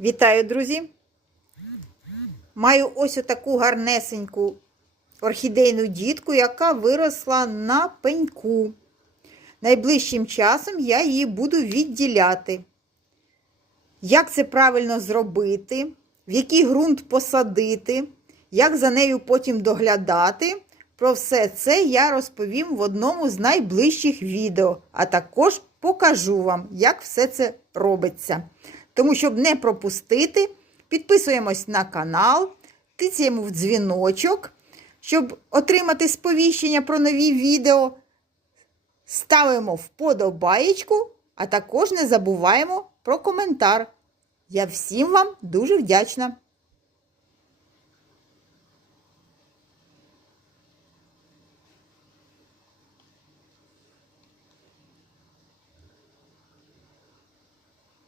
Вітаю, друзі! Маю ось таку гарнесеньку орхідейну дітку, яка виросла на пеньку. Найближчим часом я її буду відділяти. Як це правильно зробити, в який ґрунт посадити, як за нею потім доглядати. Про все це я розповім в одному з найближчих відео, а також покажу вам, як все це робиться. Тому, щоб не пропустити, підписуємось на канал, тицяємо в дзвіночок, щоб отримати сповіщення про нові відео. Ставимо вподобаєчку, а також не забуваємо про коментар. Я всім вам дуже вдячна.